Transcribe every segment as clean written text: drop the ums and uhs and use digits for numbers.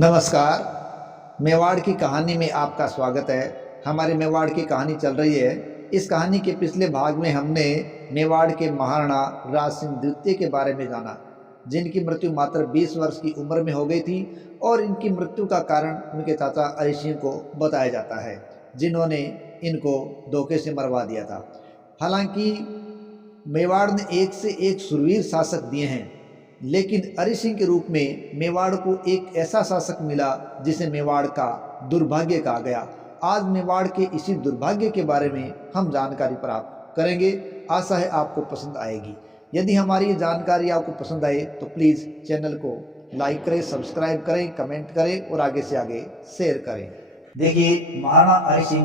नमस्कार। मेवाड़ की कहानी में आपका स्वागत है। हमारी मेवाड़ की कहानी चल रही है। इस कहानी के पिछले भाग में हमने मेवाड़ के महाराणा राज सिंह द्वितीय के बारे में जाना, जिनकी मृत्यु मात्र 20 वर्ष की उम्र में हो गई थी और इनकी मृत्यु का कारण उनके चाचा अरि सिंह को बताया जाता है, जिन्होंने इनको धोखे से मरवा दिया था। हालांकि मेवाड़ ने एक से एक शूरवीर शासक दिए हैं, लेकिन अरि सिंह के रूप में मेवाड़ को एक ऐसा शासक मिला जिसे मेवाड़ का दुर्भाग्य कहा गया। आज मेवाड़ के इसी दुर्भाग्य के बारे में हम जानकारी प्राप्त करेंगे। आशा है आपको पसंद आएगी। यदि हमारी ये जानकारी आपको पसंद आए तो प्लीज़ चैनल को लाइक करें, सब्सक्राइब करें, कमेंट करें और आगे से आगे शेयर करें। देखिए, महाराणा अरि सिंह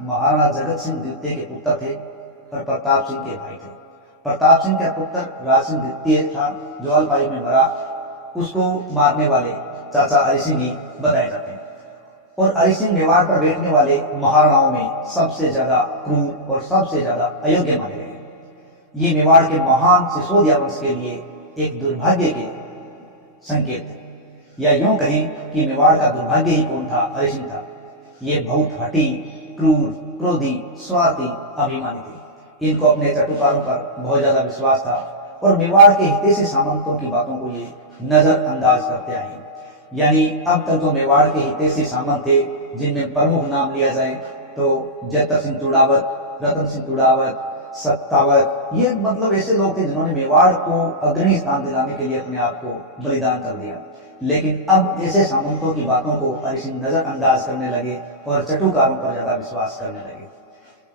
महाराणा जगत सिंह द्वितीय के पुत्र थे और प्रताप सिंह के भाई थे। प्रताप सिंह का पुत्र राज सिंह द्वितीय था, जो जलपाई में मरा। उसको मारने वाले चाचा अरि सिंह ही बताए जाते हैं। और अरि सिंह मेवाड़ पर बैठने वाले महाराणाओं में सबसे ज्यादा क्रूर और सबसे ज्यादा अयोग्य माने गए। ये मेवाड़ के महान सिसोदिया वंश के लिए एक दुर्भाग्य के संकेत थे, या यूं कहें कि मेवाड़ का दुर्भाग्य ही कौन था? अरि सिंह था। ये बहुत हठी, क्रूर, क्रोधी, स्वार्थी, अभिमानी थे। इनको अपने चटुकारों पर बहुत ज्यादा विश्वास था और मेवाड़ के हितैषी सामंतों की बातों को ये नजरअंदाज करते आए। यानी अब तक जो मेवाड़ के हितैषी सामंत थे, जिनमें प्रमुख नाम लिया जाए तो जतर सिंह तुड़ावत, रतन सिंह तुड़ावत, सत्तावत, ये मतलब ऐसे लोग थे जिन्होंने मेवाड़ को अग्रणी स्थान दिलाने के लिए अपने आप को बलिदान कर दिया। लेकिन अब ऐसे सामंतों की बातों को अरि सिंह नजरअंदाज करने लगे और चटुकारों पर ज्यादा विश्वास करने लगे।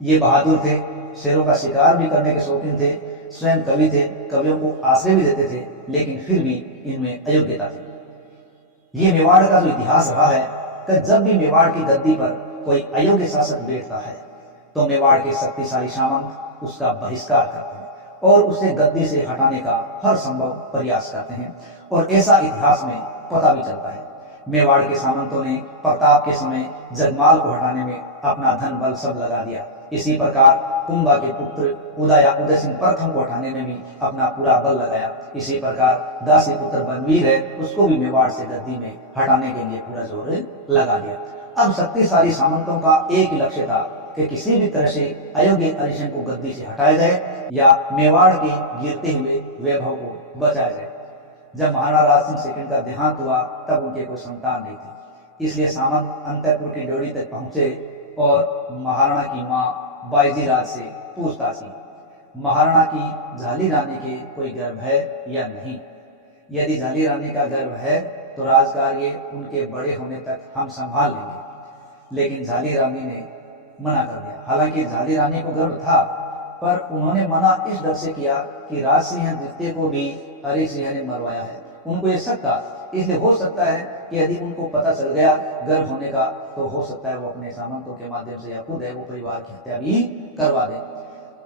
ये बहादुर थे, शेरों का शिकार भी करने के शौकीन थे, स्वयं कवि थे, कवियों को आश्रय भी देते थे, लेकिन फिर भी इनमें अयोग्यता थी। ये मेवाड़ का जो इतिहास रहा है कि जब भी मेवाड़ की गद्दी पर कोई अयोग्य शासक बैठता है तो मेवाड़ के शक्तिशाली सामंत उसका बहिष्कार करते हैं और उसे गद्दी से हटाने का हर संभव प्रयास करते हैं। और ऐसा इतिहास में पता भी चलता है। मेवाड़ के सामंतों ने प्रताप के समय जगमाल को हटाने में अपना धन बल सब लगा दिया। इसी प्रकार कुंभा के पुत्र उदय सिंह प्रथम को हटाने में भी अपना पूरा बल लगाया। इसी प्रकार दासी पुत्र बनवीर है, उसको भी मेवाड़ से गद्दी में हटाने के लिए पूरा जोर लगा दिया। अब शक्तिशाली सामंतों का एक ही लक्ष्य था कि किसी भी तरह से अयोग्य अरि सिंह को गद्दी से हटाया जाए या मेवाड़ के गिरते हुए वैभव को बचाया जाए। जब महाराणा राज सिंह सेकंड का देहांत हुआ तब उनके कोई संतान नहीं थी, इसलिए सामंत अंतपुर की ड्योढ़ी तक पहुंचे और महाराणा की मां बाईजी राज से पूछताछ की, महाराणा की झाली रानी के कोई गर्भ है या नहीं? यदि झाली रानी का गर्भ है तो राजकार्य उनके बड़े होने तक हम संभाल लेंगे। लेकिन झाली रानी ने मना कर दिया। हालांकि झाली रानी को गर्भ था, पर उन्होंने मना इस डर से किया कि राज सिंह द्वितीय को भी अरि सिंह ने मरवाया है। उनको ये शक था, इसलिए हो सकता है कि यदि उनको पता चल गया गर्भ होने का तो हो सकता है वो अपने सामंतों के माध्यम से या खुद है वो परिवार की हत्या भी करवा दे।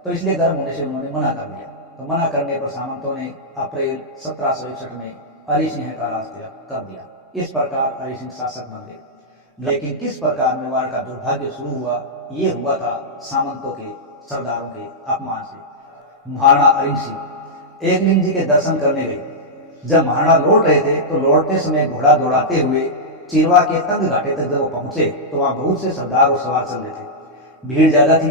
तो इसलिए गर्भ होने से उन्होंने मना कर दिया। तो मना करने पर सामंतों ने अप्रैल 1761 में अरि सिंह का राज त्याग कर दिया। इस प्रकार अरि सिंह शासक बन गए। लेकिन किस प्रकार मेवाड़ का दुर्भाग्य शुरू हुआ? ये हुआ था सामंतों के सरदारों के अपमान से। महाराणा अरि सिंह एकलिंग जी के दर्शन करने गए। जब महाराणा लौट रहे थे तो लौटते समय घोड़ा दौड़ाते हुए चिरवा के तंग घाटे तक जब वो पहुंचे तो वहां बहुत से सरदार और सवार चल रहे थे। भीड़ ज्यादा थी।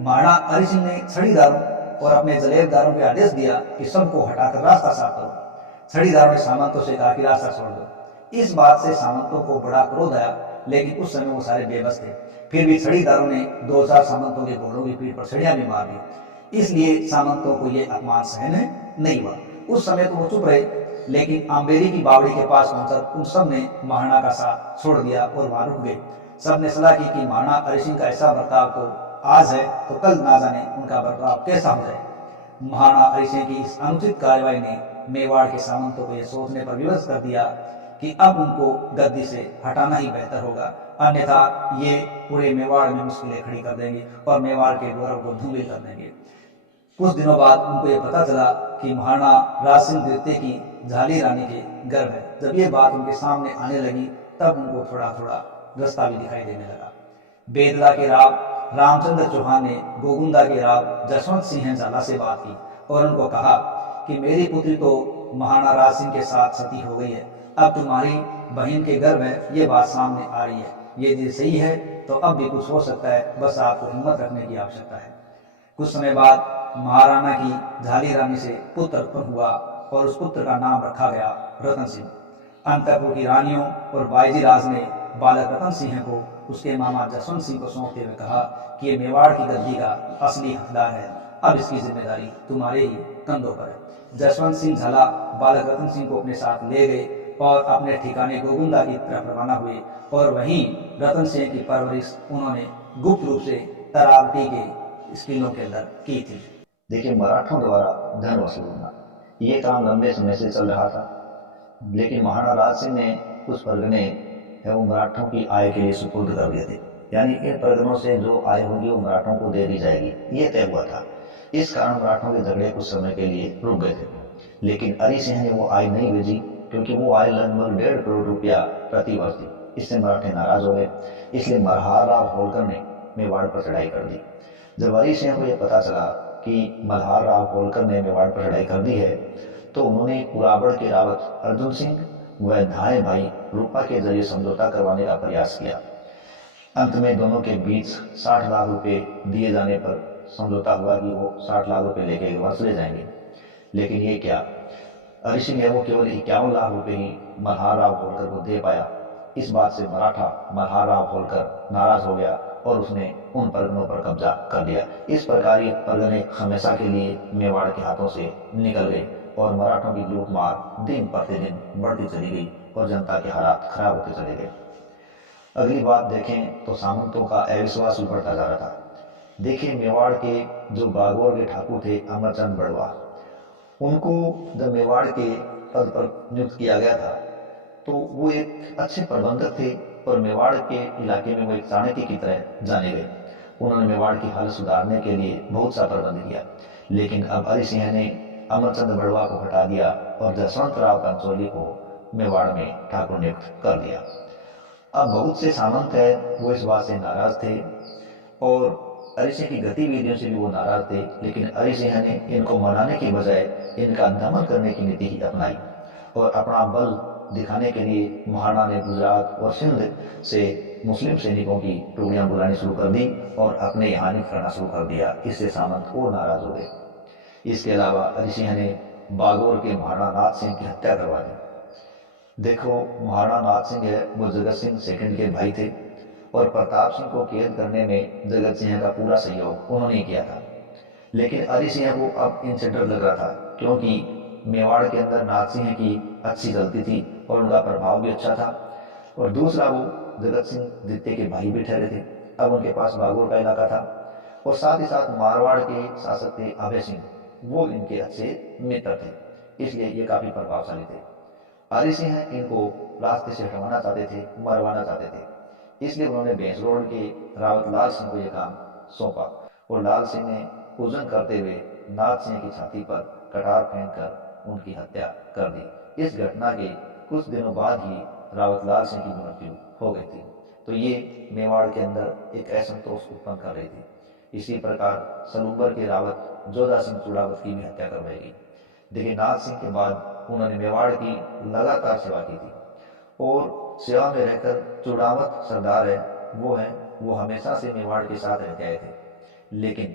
महाराणा अरि सिंह ने छड़ीदारों और अपने जलेबदारों को आदेश दिया कि सबको हटाकर रास्ता साफ करो। छड़ीदारों ने सामंतों से कहा कि रास्ता छोड़ दो। इस बात से सामंतों को बड़ा क्रोध आया, लेकिन उस समय वो सारे बेबस थे। फिर भी छड़ीदारों ने 2-4 सामंतों के घोड़ों की पीठ पर छड़ियां भी मार दी। इसलिए सामंतों को यह अपमान सहन नहीं हुआ। उस समय तो वो चुप रहे, लेकिन आम्बेरी की बावड़ी के पास पहुंचकर उन सब ने महाराणा का साथ छोड़ दिया और वहां रुक गए। सब ने सलाह की कि महाराणा अरि सिंह का ऐसा बर्ताव तो आज है तो कल ना जाने उनका बर्ताव कैसा हो जाए। महाराणा अरि सिंह की इस अनुचित कार्रवाई ने मेवाड़ के सामंतों को यह सोचने पर विवश कर दिया कि अब उनको गद्दी से हटाना ही बेहतर होगा, अन्यथा ये पूरे मेवाड़ में मुश्किलें खड़ी कर देंगे और मेवाड़ के गौरव को धूमिल कर देंगे। कुछ दिनों बाद उनको ये पता चला कि महाराणा राज सिंह द्वितीय की झाली रानी के गर्भ है। जब ये बात उनके सामने आने लगी तब उनको थोड़ा थोड़ा रास्ता भी दिखाई देने लगा। बेदला के राव रामचंद्र चौहान ने गोगुंदा के राव जसवंत सिंह झाला से बात की और उनको कहा कि मेरी पुत्री तो महाराणा राज सिंह के साथ सती हो गई है, अब तुम्हारी बहन के गर्भ है, ये बात सामने आ रही है। ये यदि सही है तो अब भी कुछ हो सकता है, बस आपको हिम्मत रखने की आवश्यकता है। कुछ समय बाद महाराणा की झाली रानी से पुत्र उत्पन्न हुआ और उस पुत्र का नाम रखा गया रतन सिंह। अंतपुर की रानियों और बाईजी राज ने बालक रतन सिंह को उसके मामा जसवंत सिंह को सौंपते हुए कहा कि ये मेवाड़ की गद्दी का असली हकदार है, अब इसकी जिम्मेदारी तुम्हारे ही कंधों पर है। जसवंत सिंह झाला बालक रतन सिंह को अपने साथ ले गए और अपने ठिकाने गोगुंदा की तरफ रवाना हुए और वहीं रतन सिंह की परवरिश उन्होंने गुप्त रूप से तरावटी के स्किलों के अंदर की थी। देखिए, मराठों द्वारा धन वसूलना ये काम लंबे समय से चल रहा था, लेकिन महाराणा राज सिंह ने कुछ परगने है वो मराठों की आय के लिए सुपुर्द कर दिए थे। यानी इन परगनों से जो आय होगी वो मराठों को दे दी जाएगी, ये तय हुआ था। इस कारण मराठों के झगड़े कुछ समय के लिए रुक गए थे, लेकिन हरि सिंह ने वो आय नहीं भेजी, क्योंकि वो आय लगभग 1.5 करोड़ रुपया प्रति वर्ष थी। इससे मराठे नाराज हो गए, इसलिए मल्हार राव होलकर ने मेवाड़ पर चढ़ाई कर दी। जब हरि सिंह को यह पता चला कि मल्हार राव होलकर ने मेवाड़ पर चढ़ाई कर दी है, तो उन्होंने कुराबड़ के रावत अर्जुन सिंह व धाए भाई रूपा के जरिए समझौता करवाने का प्रयास किया। अंत में दोनों के बीच 60 लाख रुपए दिए जाने पर समझौता हुआ कि वो 60 लाख रुपए लेके वहां चले जाएंगे। लेकिन ये क्या, हरि सिंह है वो केवल 51 लाख रुपए ही मल्हार राव होलकर को दे पाया। इस बात से मराठा मल्हार राव होलकर नाराज हो गया और उसने उन परगनों पर कब्जा कर लिया। इस प्रकार ये परगने हमेशा के लिए मेवाड़ के हाथों से निकल गए और मराठों की लूटमार दिन प्रतिदिन बढ़ती चली गई और जनता के हालात खराब होते चले गए। अगली बात देखें तो सामंतों का अविश्वास भी बढ़ता जा रहा था। देखिए, मेवाड़ के जो बागौर के ठाकुर थे अमरचंद बड़वा, उनको जब मेवाड़ के पद पर नियुक्त किया गया था तो वो एक अच्छे प्रबंधक थे और मेवाड़ के इलाके में वो एक चाणक्य की तरह जाने गए। उन्होंने मेवाड़ की हालत सुधारने के लिए बहुत सा प्रबंध किया। लेकिन अब हरि सिंह ने अमरचंद बड़वा को हटा दिया और जसवंत राव पंचोली को मेवाड़ में ठाकुर नियुक्त कर दिया। अब बहुत से सामंत है वो इस बात से नाराज थे और हरि सिंह की गतिविधियों से भी वो नाराज थे, लेकिन हरि सिंह ने इनको मनाने की बजाय इनका दमन करने की नीति ही अपनाई और अपना बल दिखाने के लिए महाराणा ने गुजरात और सिंध से मुस्लिम सैनिकों की टुकड़ियां बुलानी शुरू कर दी और अपने यहाँ करना शुरू कर दिया। इससे सामंत और नाराज हो गए। इसके अलावा हरि सिंह ने बागौर के महाराणा नाथ सिंह की हत्या करवा दी। देखो, महाराणा नाथ सिंह है वो जगत सिंह सेकंड के भाई थे और प्रताप सिंह को कैद करने में जगत सिंह का पूरा सहयोग उन्होंने किया था। लेकिन हरि सिंह को अब इनसे डर लग रहा था, क्योंकि मेवाड़ के अंदर नाथ सिंह की अच्छी चलती थी और उनका प्रभाव भी अच्छा था और दूसरा वो जगत सिंह द्वितीय के भाई भी ठहरे थे। अब उनके पास बागौर का इलाका था और साथ ही साथ मारवाड़ के शासक थे अभय सिंह, वो इनके अच्छे मित्र थे, इसलिए ये काफी प्रभावशाली थे। हरि सिंह इनको रास्ते से हटवाना चाहते थे, मरवाना चाहते थे, इसलिए उन्होंने भैंसरोड के रावत लाल सिंह को यह काम सौंपा और लाल सिंह ने पूजन करते हुए नाथ सिंह की छाती पर कटार फेंककर उनकी हत्या कर दी। इस घटना के कुछ दिनों बाद ही रावत लाल सिंह की मृत्यु हो गई थी। तो ये मेवाड़ के अंदर एक असंतोष उत्पन्न कर रही थी। इसी प्रकार सलूबर के रावत जोधा सिंह चूड़ावत की भी हत्या करवाएगी। देखिए, नाथ सिंह के बाद उन्होंने मेवाड़ की लगातार सेवा की थी और सेवा में रहकर चूड़ावत सरदार है वो हमेशा से मेवाड़ के साथ रहते आए थे। लेकिन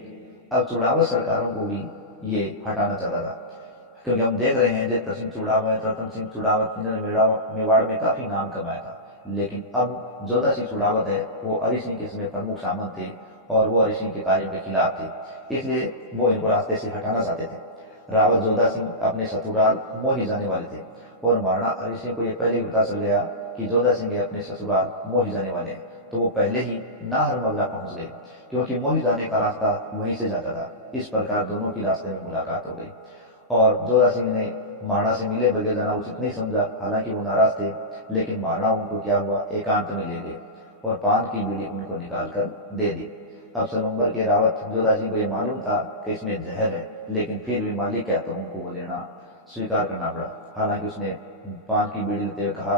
अब चूड़ावत सरकारों को भी ये हटाना चाहता था, क्योंकि हम देख रहे हैं जयतर सिंह चूड़ावत, रतन सिंह चूड़ावत, जिन्होंने मेवाड़ में काफी नाम कमाया था। लेकिन अब जोधा सिंह चूड़ावत है वो हरि सिंह के समय प्रमुख सामंत थे और वो हरि सिंह के कार्यों के खिलाफ थे, इसलिए वो इनको रास्ते से हटाना चाहते थे। रावत जोधा सिंह अपने ससुराल मोही जाने वाले थे और महाराणा हरि सिंह को यह पहले पता चल गया कि जोधा सिंह अपने ससुराल मोही जाने वाले हैं, तो वो पहले ही नाहरमगला पहुंच गए, क्योंकि मोही जाने का रास्ता वहीं से जाता था। इस प्रकार दोनों की रास्ते में मुलाकात हो गई और जोधा सिंह ने महाराणा से मिले बगैर जाना उचित नहीं समझा। हालांकि वो नाराज थे, लेकिन महाराणा उनको क्या हुआ, एकांत में ले गए और पान की बीड़ी उनको निकाल कर दे दी। अब सलूबर के रावत जोधा सिंह को ये मालूम था कि इसमें जहर है, लेकिन फिर भी मालिक है तो उनको वो लेना स्वीकार करना पड़ा। हालांकि उसने पान की बीड़ी लेते हुए कहा,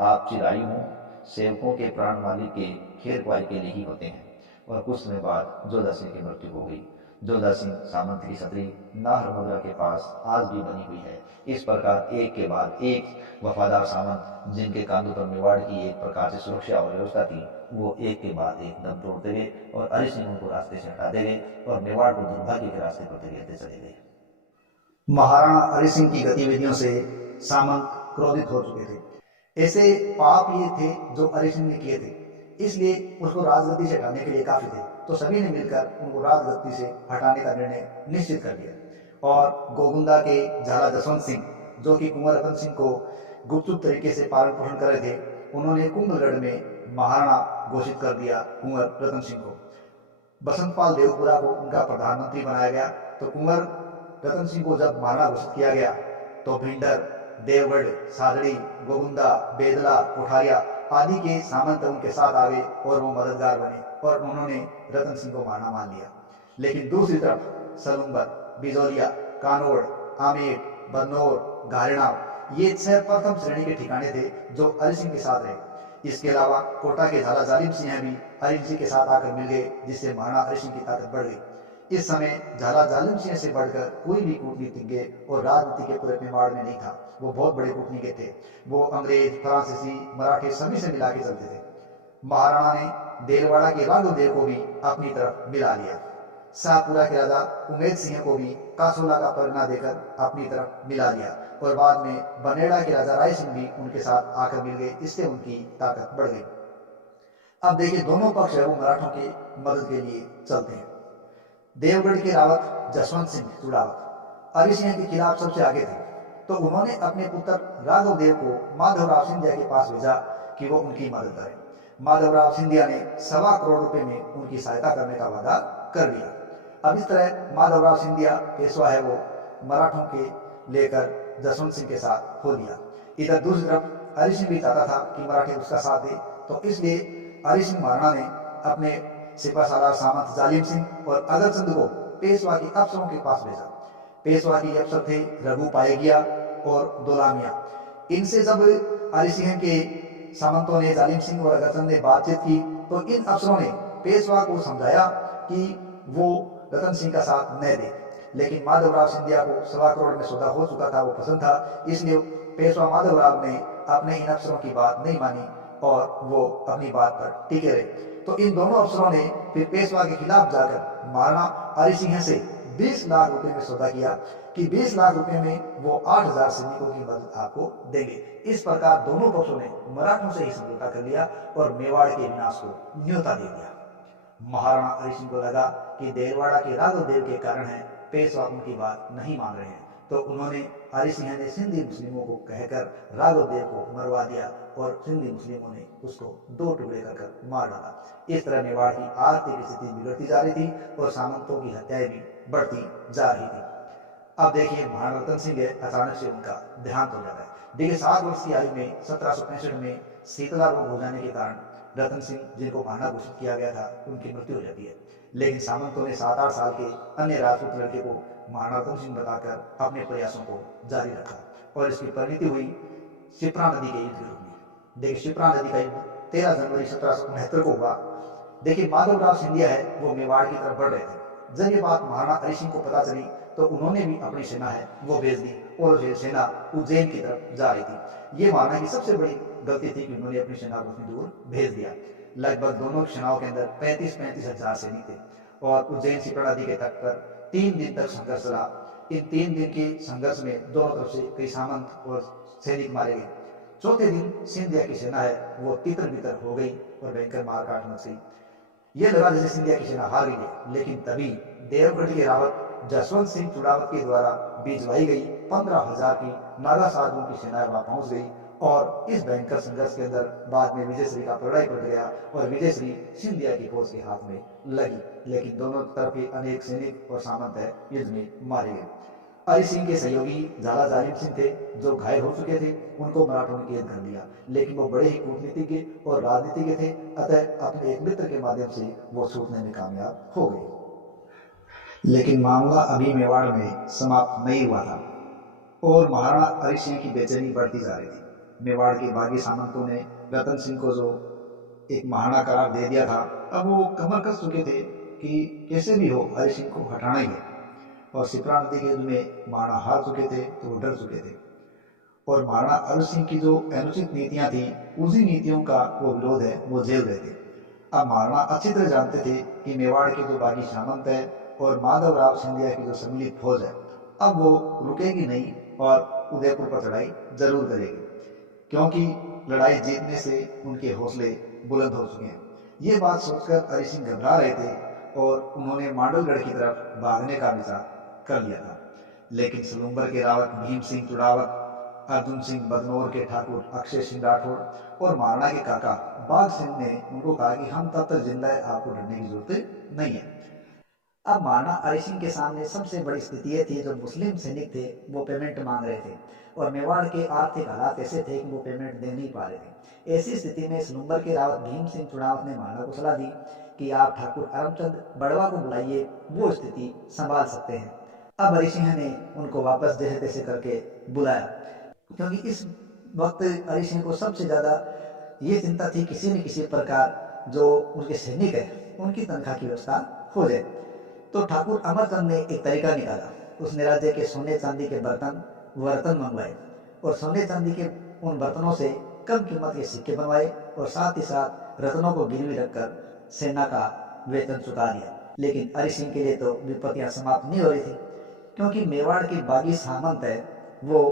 आप चिरायु हूँ, सेवकों के प्राण मालिक के खेर पाई के लिए ही होते हैं। और कुछ समय बाद जोधा सिंह की मृत्यु हो गई। जोधा सिंह सामंत की छतरी नाहरमोगरा के पास आज भी बनी हुई है। इस प्रकार एक के बाद एक वफादार सामंत जिनके कांधों पर मेवाड़ की एक प्रकार से सुरक्षा और व्यवस्था थी, वो एक के बाद एक दम तोड़ते गए और हरि सिंह को रास्ते से हटाते गए और मेवाड़ को दुर्भाग्य के रास्ते पर धकेलते चले गए। महाराणा हरि सिंह की गतिविधियों से सामंत क्रोधित हो चुके थे। ऐसे पाप ये थे जो हरि सिंह ने किए थे, इसलिए उसको राजगद्दी से हटाने के लिए काफी थे। तो सभी ने मिलकर उनको राजगद्दी से हटाने का निर्णय निश्चित कर लिया और गोगुंदा के झाला जसवंत सिंह, जो कि कुंवर रतन सिंह को गुपचुप तरीके से पालन पोषण कर रहे थे, उन्होंने कुंभलगढ़ में महाराणा घोषित कर दिया कुंवर रतन सिंह को। बसंतपाल देवपुरा को उनका प्रधानमंत्री बनाया गया। तो कुंवर रतन सिंह को जब महाराणा घोषित किया गया तो भिंडर, देवगढ़, सादड़ी, गोगुंदा, बेदला, कोठारिया आदि के सामंत उनके साथ आ गए और वो मददगार बने और उन्होंने रतन सिंह को महाराणा मान लिया। लेकिन दूसरी तरफ सलुम्बर, बिजौलिया, कानोड़, आमेर, बदनौर, घारेणा ये 6 प्रथम श्रेणी के ठिकाने थे जो हरि सिंह के साथ रहे। इसके अलावा कोटा के झाला जालिम सिंह भी हरि सिंह के साथ आकर मिल गए, जिससे महाराणा हरि सिंह की ताकत बढ़ गई। इस समय झाला जालिम सिंह से बढ़कर कोई भी कूटनीतिज्ञ और राजनीति के पूरे मेवाड़ में नहीं था। वो बहुत बड़े कूटनीतिज्ञ थे। वो अंग्रेज, फ्रांसीसी, मराठी सभी से मिला के चलते थे। महाराणा ने देलवाड़ा के राघवदेव को भी अपनी तरफ मिला लिया। शाहपुरा के राजा उमेद सिंह को भी कासोला का परगना देकर अपनी तरफ मिला लिया और बाद में बनेड़ा के राजा राय सिंह भी उनके साथ आकर मिल गए। इससे उनकी ताकत बढ़ गई। अब देखिए, दोनों पक्ष है वो मराठों की मदद के लिए चलते हैं। देवगढ़ के रावत जसवंत सिंह चुड़ावत हरि सिंह के खिलाफ सबसे आगे थे। तो उन्होंने अपने पुत्र राघवदेव को माधवराव सिंधिया के पास भेजा कि वो उनकी मदद करें। माधवराव सिंधिया ने 1.25 करोड़ रुपए में उनकी सहायता करने का वादा कर दिया। अब इस तरह माधवराव सिंधिया पेशवा है वो मराठों के लेकर जसवंत सिंह के साथ हो लिया। इधर दूसरी तरफ हरि सिंह भी चाहता था कि मराठी उसका साथ दे, तो इसलिए हरि सिंह महाराणा ने अपने सिपासालार सामंत जालिम सिंह और अगरचंद को पेशवा के अफसरों के पास भेजा। पेशवा के अफसर थे रघु पाएगिया और दोलामिया। इनसे जब हरि सिंह के सामंतों ने, जालिम सिंह और अगरचंद ने बातचीत की तो इन अफसरों ने पेशवा को समझाया कि वो रतन सिंह का साथ न दे। लेकिन माधवराव सिंधिया को 1.25 करोड़ में सौदा हो चुका था, वो पसंद था, इसलिए पेशवा माधवराव ने अपने इन अफसरों की बात नहीं मानी और वो अपनी बात पर टिके रहे। तो इन दोनों अफसरों ने फिर पेशवा के खिलाफ जाकर महाराणा हरि सिंह से 20 लाख रुपए में सौदा किया कि 20 लाख रुपए में वो 8000 सैनिकों की मदद आपको देंगे। इस प्रकार दोनों पक्षों ने मराठों से ही समझौता कर लिया और मेवाड़ के विनाश को न्योता दे दिया। महाराणा हरि सिंह को लगा कि देलवाड़ा के राघवदेव के कारण है पेशवा उनकी बात नहीं मान रहे हैं, तो उन्होंने हरि सिंह ने सिंधी मुस्लिमों को कहकर राघवदेव को मरवा दिया और सिंधी मुस्लिमों ने उसको 2 टुकड़े कर मार डाला। इस तरह मेवाड़ की आर्थिक स्थिति बिगड़ती जा रही थी और सामंतों की हत्याएं भी बढ़ती जा रही थी। अब देखिए, महाराणा रतन सिंह अचानक से उनका देहांत हो जाता है। देखिए, 7 वर्ष की आयु में 1765 में शीतला रोग हो जाने के कारण रतन सिंह, जिनको महाराणा घोषित किया गया था, उनकी मृत्यु हो जाती है। लेकिन सामंतों ने 7-8 साल के अन्य राजपूत लड़के को महाराणा रतन सिंह बताकर अपने प्रयासों को जारी रखा और इसकी परिणति हुई शिप्रा नदी के युद्ध के रूप में। देखिए, शिप्रा नदी का युद्ध 13 जनवरी 1769 को हुआ। देखिए, माधवराव सिंधिया है वो मेवाड़ की तरफ बढ़ रहे थे। जब ये बात महाराणा हरि सिंह को पता चली तो उन्होंने भी अपनी सेना है वो भेज दी और ये सेना उज्जैन की तरफ जा रही थी। ये महाराणा की सबसे बड़ी गलती थी कि उन्होंने अपनी सेना को उतनी दूर भेज दिया। लगभग दोनों सेनाओं के अंदर 35-35 हजार सैनिक थे और उज्जैन शिप्रा नदी के तट पर 3 दिन तक संघर्ष चला। इन 3 दिन के संघर्ष में दोनों तरफ से कई सामंत और सैनिक मारे गए। चौथे दिन सिंधिया की सेना है वो तितर बितर हो गई और भयंकर मारकाट मच गई। ये लगा जैसे सिंधिया की सेना हार गई, लेकिन तभी देवगढ़ के रावत जसवंत सिंह चुड़ावत के द्वारा भिजवाई गई 15,000 की नागा साधुओं की सेना वहां पहुंच गई और इस भयंकर संघर्ष के अंदर बाद में विजयश्री का पलड़ा पड़ गया और विजयश्री सिंधिया की फौज के हाथ में लगी। लेकिन दोनों तरफ के अनेक सैनिक और सामंत है युद्ध में मारे गए। हरि सिंह के सहयोगी झाला जालिम सिंह थे जो घायल हो चुके थे, उनको मराठों ने कैद कर लिया, लेकिन वो बड़े ही कूटनीतिज्ञ और राजनीतिज्ञ थे, अतः अपने एक मित्र के माध्यम से वो छूटने में कामयाब हो गए। लेकिन मामला अभी मेवाड़ में समाप्त नहीं हुआ था और महाराणा हरि सिंह की बेचैनी बढ़ती जा रही थी। मेवाड़ के बागी सामंतों ने रतन सिंह को जो एक महाराणा करार दे दिया था, अब वो कमर कस चुके थे कि कैसे भी हो हरि सिंह को हटाना ही है। और शिप्रा नदी के युद्ध में महाराणा हार चुके थे तो वो डर चुके थे, और महाराणा अरुण सिंह की जो अनुचित नीतियां थी उसी नीतियों का वो विरोध है वो झेल रहे थे। अब महाराणा अच्छी तरह जानते थे कि मेवाड़ के जो बागी सामंत है और माधवराव सिंधिया की जो सम्मिलित फौज है अब वो रुकेगी नहीं और उदयपुर पर चढ़ाई जरूर करेगी, क्योंकि लड़ाई जीतने से उनके हौसले बुलंद हो चुके हैं। ये बात सोचकर हरि सिंह घबरा रहे थे और उन्होंने मांडलगढ़ की तरफ भागने का विचार कर लिया था। लेकिन सलूम्बर के रावत भीम सिंह चुड़ावत, अर्जुन सिंह बदनौर के ठाकुर अक्षय सिंह राठौड़ और महाराणा के काका बाघ सिंह ने उनको कहा कि हम तब तक जिंदा है, आपको डरने की जरूरत नहीं है। अब महाराणा हरि सिंह के सामने सबसे बड़ी स्थिति ये थी, जो मुस्लिम सैनिक थे वो पेमेंट मांग रहे थे और मेवाड़ के आर्थिक हालात ऐसे थे कि वो पेमेंट दे नहीं पा रहे थे। ऐसी स्थिति में सलूम्बर के रावत भीम सिंह चुड़ावत ने महाराणा को सलाह दी कि आप ठाकुर अरमचंद बड़वा को बुलाइए, वो स्थिति संभाल सकते हैं। अब हरि सिंह ने उनको वापस जैसे तैसे करके बुलाया, क्योंकि इस वक्त हरि सिंह को सबसे ज़्यादा ये चिंता थी किसी न किसी प्रकार जो उनके सैनिक है उनकी तनख्वाह की व्यवस्था हो जाए। तो ठाकुर अमरचंद ने एक तरीका निकाला, उसने राज्य के सोने चांदी के बर्तन मंगवाए और सोने चांदी के उन बर्तनों से कम कीमत के सिक्के बनवाए और साथ ही साथ रत्नों को गिरवी रखकर सेना का वेतन चुका दिया। लेकिन हरि सिंह के लिए तो विपत्तियां समाप्त नहीं हो रही थी, क्योंकि मेवाड़ के बागी सामंत है वो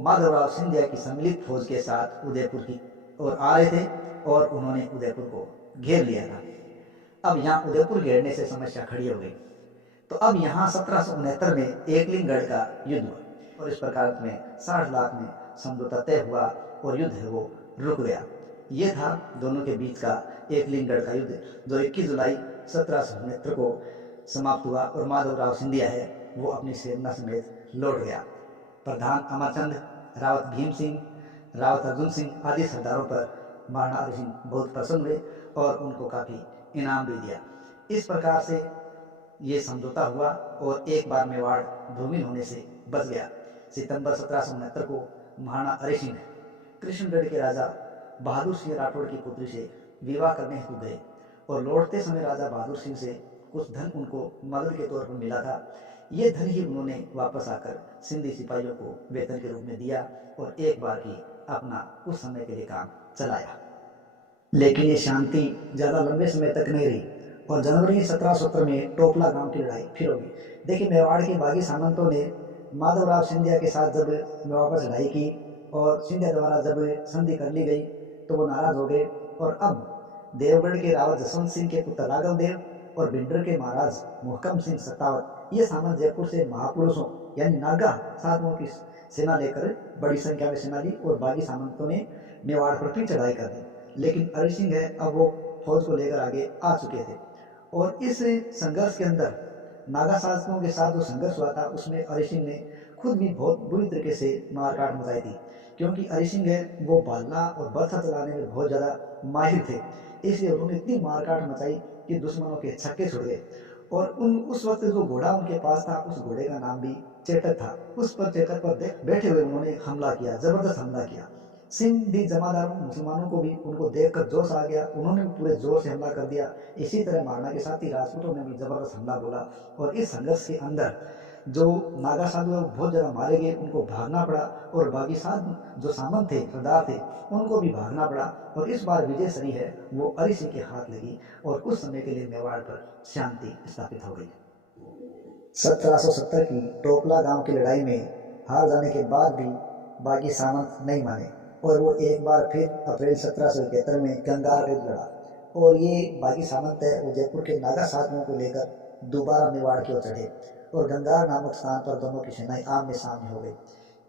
माधवराव सिंधिया की सम्मिलित फौज के साथ उदयपुर की ओर आ रहे थे और उन्होंने उदयपुर को घेर लिया था। अब यहाँ उदयपुर घेरने से समस्या खड़ी हो गई। तो अब यहाँ 1769 में एकलिंगगढ़ का युद्ध हुआ और इस प्रकार में 60 लाख में समझौता तय हुआ और युद्ध है वो रुक गया। ये था दोनों के बीच का एकलिंगगढ़ का युद्ध, जो 21 जुलाई 1769 को समाप्त हुआ और माधवराव सिंधिया है वो अपनी सेना समेत लौट गया। प्रधान अमरचंद, रावत भीम सिंह, रावत अर्जुन सिंह आदि सरदारों पर महाराणा हरि सिंह बहुत प्रसन्न हुए और उनको काफ़ी इनाम भी दिया। इस प्रकार से ये समझौता हुआ और एक बार मेवाड़ धूमिल होने से बच गया। सितंबर 1769 को महाराणा हरि सिंह कृष्णगढ़ के राजा बहादुर सिंह राठौड़ की पुत्री से विवाह करने हेतु गए और लौटते समय राजा बहादुर सिंह से कुछ धन उनको मदद के तौर पर मिला था। ये धन ही उन्होंने वापस आकर सिंधी सिपाहियों को वेतन के रूप में दिया और एक बार ही अपना कुछ समय के लिए काम चलाया। लेकिन ये शांति ज़्यादा लंबे समय तक नहीं रही और जनवरी 1770 में टोपला गांव की लड़ाई फिर होगी। देखिए, मेवाड़ के बागी सामंतों ने माधवराव सिंधिया के साथ जब मेवाड़ पर लड़ाई की और सिंधिया द्वारा जब संधि कर ली गई तो वो नाराज हो गए और अब देवगढ़ के रावत जसवंत सिंह के पुत्र राघव देव और भिंडर के महाराज मोहकम सिंह सत्तावत ये सामंत जयपुर से महापुरुषों यानी नागा साधुओं की सेना लेकर बड़ी संख्या में सेना ली और बागी सामंतों ने मेवाड़ पर फिर चढ़ाई कर दी। लेकिन हरि सिंह है अब वो फौज को लेकर आगे आ चुके थे और इस संघर्ष के अंदर नागा शासकों के साथ जो संघर्ष हुआ था उसमें हरि सिंह ने खुद भी बहुत बुरी तरीके से मारकाट मचाई थी, क्योंकि हरि सिंह है वो भालना और बर्छा चलाने में बहुत ज़्यादा माहिर थे। इसलिए उन्होंने इतनी मारकाट मचाई कि दुश्मनों के छक्के छुड़ गए और उस वक्त जो घोड़ा उनके पास था उस घोड़े का नाम भी चेतक था। उस पर चेतक पर बैठे हुए उन्होंने हमला किया, जबरदस्त हमला किया। सिंधी जमादारों मुसलमानों को भी उनको देखकर जोश आ गया, उन्होंने भी पूरे जोर से हमला कर दिया। इसी तरह महाराणा के साथ ही राजपूतों ने भी जबरदस्त हमला बोला और इस संघर्ष के अंदर जो नागा साधु है बहुत ज़्यादा मारे गए, उनको भागना पड़ा और बाकी साधु जो सामंत थे सरदार थे उनको भी भागना पड़ा और इस बार विजय सरी है वो हरि सिंह के हाथ लगी और कुछ समय के लिए मेवाड़ पर शांति स्थापित हो गई। 1770 की टोपला गांव की लड़ाई में हार जाने के बाद भी बागी सामंत नहीं माने और वो एक बार फिर अप्रैल 1771 में गंगार युद्ध लड़ा और ये बागी सामंत है वो जयपुर के नागा साधुओं को लेकर दोबारा मेवाड़ की ओर चढ़े और गंगार नामक स्थान पर दोनों की सेनाएं आमने सामने हो गई।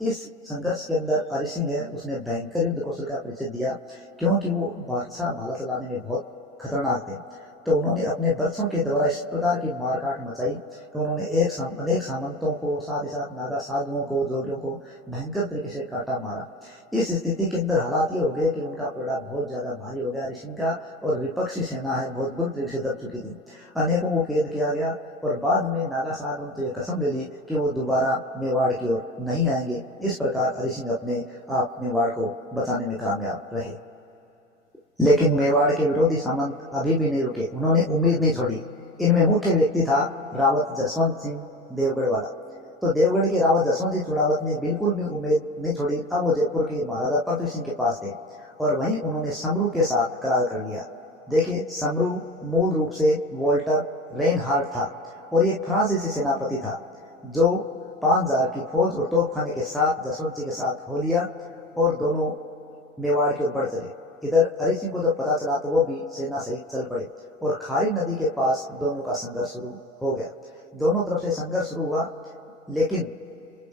इस संघर्ष के अंदर हरि सिंह है उसने भयंकर युद्ध कौशल का परिचय दिया, क्योंकि वो बादशाह भाला चलाने में बहुत खतरनाक थे। तो उन्होंने अपने बच्चों के द्वारा इस प्रकार की मारकाट मचाई तो उन्होंने अनेक सामंतों को साथ ही साथ नागा साधुओं को जोगियों को भयंकर तरीके से काटा मारा। इस स्थिति के अंदर हालात ये हो गए कि उनका पलड़ा बहुत ज़्यादा भारी हो गया। ऋषि का और विपक्षी सेना है बहुत बुरी तरीके से दब चुकी थी, अनेकों को कैद किया गया और बाद में नागा साधु तो ये कसम ले ली कि वो दोबारा मेवाड़ की ओर नहीं आएंगे। इस प्रकार हरि सिंह अपने आप मेवाड़ को बचाने में कामयाब रहे। लेकिन मेवाड़ के विरोधी सामंत अभी भी नहीं रुके, उन्होंने उम्मीद नहीं छोड़ी इनमें मुख्य व्यक्ति था रावत जसवंत सिंह देवगढ़ वाला। तो देवगढ़ के रावत जसवंत सिंह चुड़ावत ने बिल्कुल भी उम्मीद नहीं छोड़ी। अब वो जयपुर के महाराजा पृथ्वी सिंह के पास थे और वहीं उन्होंने समरू के साथ करार कर लिया। देखिए, समरू मूल रूप से वॉल्टर रेनहार्ट था और ये फ्रांसीसी सेनापति था जो 5000 की फौज और तोपखाने के साथ जसवंत सिंह के साथ हो लिया और दोनों मेवाड़ के ऊपर चले। इधर हरि सिंह को जब पता चला तो वो भी सेना सहित चल पड़े और खारी नदी के पास दोनों का संघर्ष शुरू हो गया। दोनों तरफ से संघर्ष शुरू हुआ, लेकिन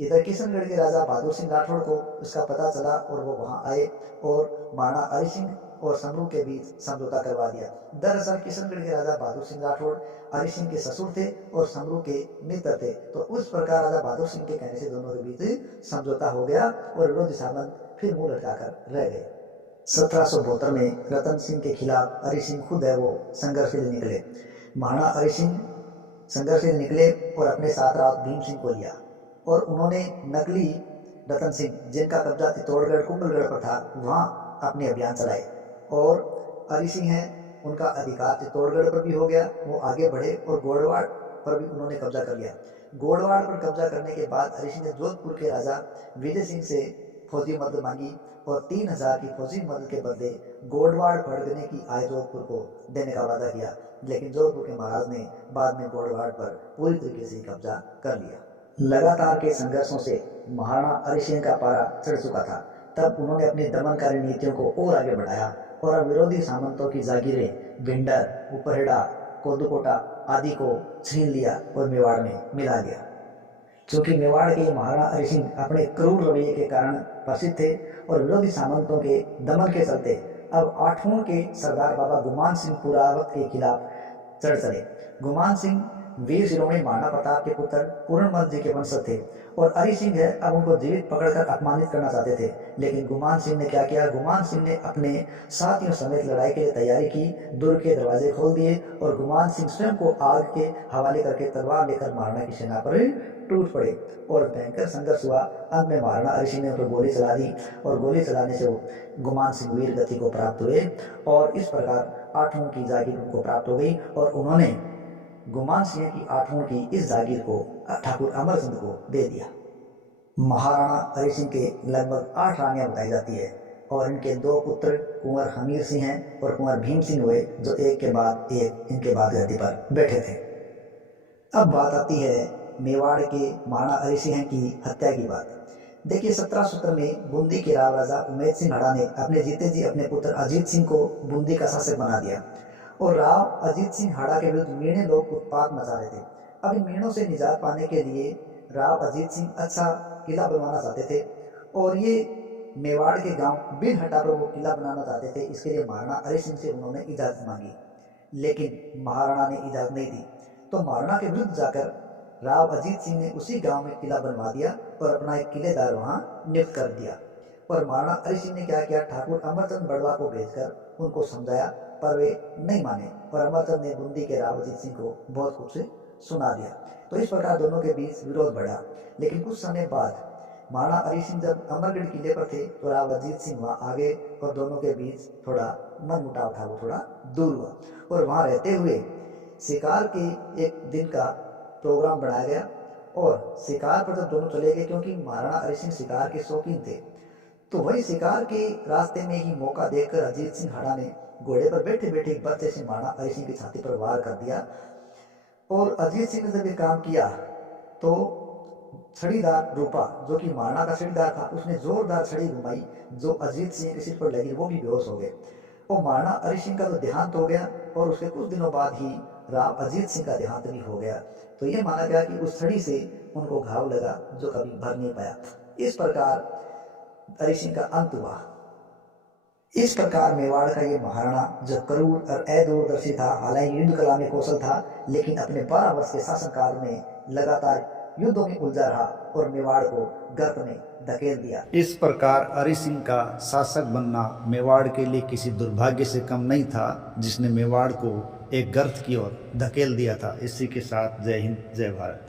इधर किशनगढ़ के राजा बहादुर सिंह राठौड़ को इसका पता चला और वो वहां आए और महाराणा हरि सिंह और समरू के बीच समझौता करवा दिया। दरअसल किशनगढ़ के राजा बहादुर सिंह राठौड़ हरि सिंह के ससुर थे और समरू के मित्र थे। तो उस प्रकार राजा बहादुर सिंह के कहने से दोनों के बीच समझौता हो गया और विरोधी सामंत फिर मुंह लटकाकर रह गए। 1772 में रतन सिंह के खिलाफ हरि सिंह खुद है वो संघर्ष के लिए निकले। महाराणा हरि सिंह संघर्ष के लिए निकले और अपने साथ रावत भीम सिंह को लिया और उन्होंने नकली रतन सिंह, जिनका कब्जा चित्तौड़गढ़ कुंभलगढ़ पर था, वहां अपने अभियान चलाए और हरि सिंह है उनका अधिकार चित्तौड़गढ़ पर भी हो गया। वो आगे बढ़े और गोड़वाड़ पर भी उन्होंने कब्जा कर लिया। गोड़वाड़ पर कब्जा करने के बाद हरि सिंह ने जोधपुर के राजा विजय सिंह से फौजी मदद मांगी और 3000 की फौजी मदद के बदले गोड़वाड़ फड़कने की आय जोधपुर को देने का वादा किया, लेकिन जोधपुर के महाराज ने बाद में गोड़वाड़ पर पूरी तरीके से कब्जा कर लिया। लगातार के संघर्षों से महाराणा हरि सिंह का पारा चढ़ चुका था। तब उन्होंने अपनी दमनकारी नीतियों को और आगे बढ़ाया और अब विरोधी सामंतों की जागीरें भिंडर, उपरहेड़ा, कोदुकोटा आदि को छीन लिया और मेवाड़ में मिला लिया। क्योंकि मेवाड़ के महाराणा हरि सिंह अपने क्रूर रवैये के कारण प्रसिद्ध थे और विरोधी सामंतों के दमन के चलते अब आठवों के सरदार बाबा गुमान सिंह पुरावत के खिलाफ चढ़ चले। गुमान सिंह वीर शिरोमणि महाराणा प्रताप के पुत्र पूर्णमल जी के वंशज थे और हरि सिंह है अब उनको जीवित पकड़कर अपमानित करना चाहते थे। लेकिन गुमान सिंह ने क्या किया? गुमान सिंह ने अपने साथियों समेत लड़ाई के लिए तैयारी की, दुर्ग के दरवाजे खोल दिए और गुमान सिंह स्वयं को आग के हवाले करके तलवार लेकर महाराणा की सेना पर टूट पड़े और भयंकर संघर्ष हुआ। अंत में महाराणा हरि सिंह ने उन पर गोली चला दी और गोली चलाने से वो गुमान सिंह वीर गति को प्राप्त हुए और इस प्रकार आठवों की जागीर उनको प्राप्त हो गई और उन्होंने गुमान सिंह की आठवों की इस जागीर को ठाकुर अमरचंद को दे दिया। महाराणा हरि सिंह के लगभग 8 रानियां बताई जाती है और इनके 2 पुत्र कुंवर हमीर सिंह हैं और कुंवर भीम सिंह हुए, जो एक के बाद एक इनके बाद गद्दी पर बैठे थे। अब बात आती है मेवाड़ के महाराणा हरि सिंह की हत्या की बात। देखिए, 1770 में बूंदी के राव राजा उमेद सिंह हड़ा ने अपने जीते जी अपने पुत्र अजीत सिंह को बूंदी का शासक बना दिया और राव अजीत सिंह हड़ा के विरुद्ध मीणे लोग उत्पात मचा रहे थे। अब इन मीणों से निजात पाने के लिए राव अजीत सिंह अच्छा किला बनवाना चाहते थे और ये मेवाड़ के गांव बिन हटा पर वो किला बनाना चाहते थे। इसके लिए महाराणा हरि सिंह से उन्होंने इजाजत मांगी, लेकिन महाराणा ने इजाजत नहीं दी। तो महाराणा के विरुद्ध जाकर राव अजीत सिंह ने उसी गांव में किला बनवा दिया और अपना एक किलेदार वहां नियुक्त कर दिया। और महाराणा हरि सिंह ने क्या किया? ठाकुर अमरचंद बड़वा को भेजकर उनको समझाया, पर वे नहीं माने और अमरचंद ने बूंदी के राव अजीत सिंह को बहुत कुछ सुना दिया। तो इस प्रकार दोनों के बीच विरोध बढ़ा। लेकिन कुछ समय बाद महाराणा हरि सिंह जब अमरगढ़ किले पर थे तो राव अजीत सिंह वहां आ गए और दोनों के बीच थोड़ा मनमुटाव था, वो थोड़ा दूर हुआ और वहां रहते हुए शिकार के एक दिन का प्रोग्राम बनाया गया और शिकार पर जब दोनों चले गए, क्योंकि महाराणा हरि सिंह शिकार के शौकीन थे, तो वही शिकार के रास्ते में ही मौका देखकर अजीत सिंह हड़ा ने घोड़े पर बैठे बैठे एक बच्चे से महाराणा हरि सिंह की छाती पर वार कर दिया। और अजीत सिंह ने जब ये काम किया तो छड़ीदार रूपा, जो कि महाराणा का छड़ीदार था, उसने जोरदार छड़ी घुमाई जो अजीत सिंह के सिर पर लगी, वो भी बेहोश हो गए और महाराणा हरि सिंह का तो देहांत हो गया और उसके कुछ दिनों बाद ही राव अजीत सिंह का देहांत भी हो गया। तो ये माना गया कि उस छड़ी से उनको घाव लगा जो कभी भर नहीं पाया। इस प्रकार हरि सिंह का अंत हुआ। इस प्रकार मेवाड़ का ये महाराणा जो क्रूर और अदूरदर्शी था, हालांकि युद्ध कला में कौशल था, लेकिन अपने 12 वर्ष के शासनकाल में लगातार युद्धों में उलझा रहा और मेवाड़ को गर्त में धकेल दिया। इस प्रकार हरि सिंह का शासक बनना मेवाड़ के लिए किसी दुर्भाग्य से कम नहीं था, जिसने मेवाड़ को एक गर्त की ओर धकेल दिया था। इसी के साथ जय हिंद, जय भारत।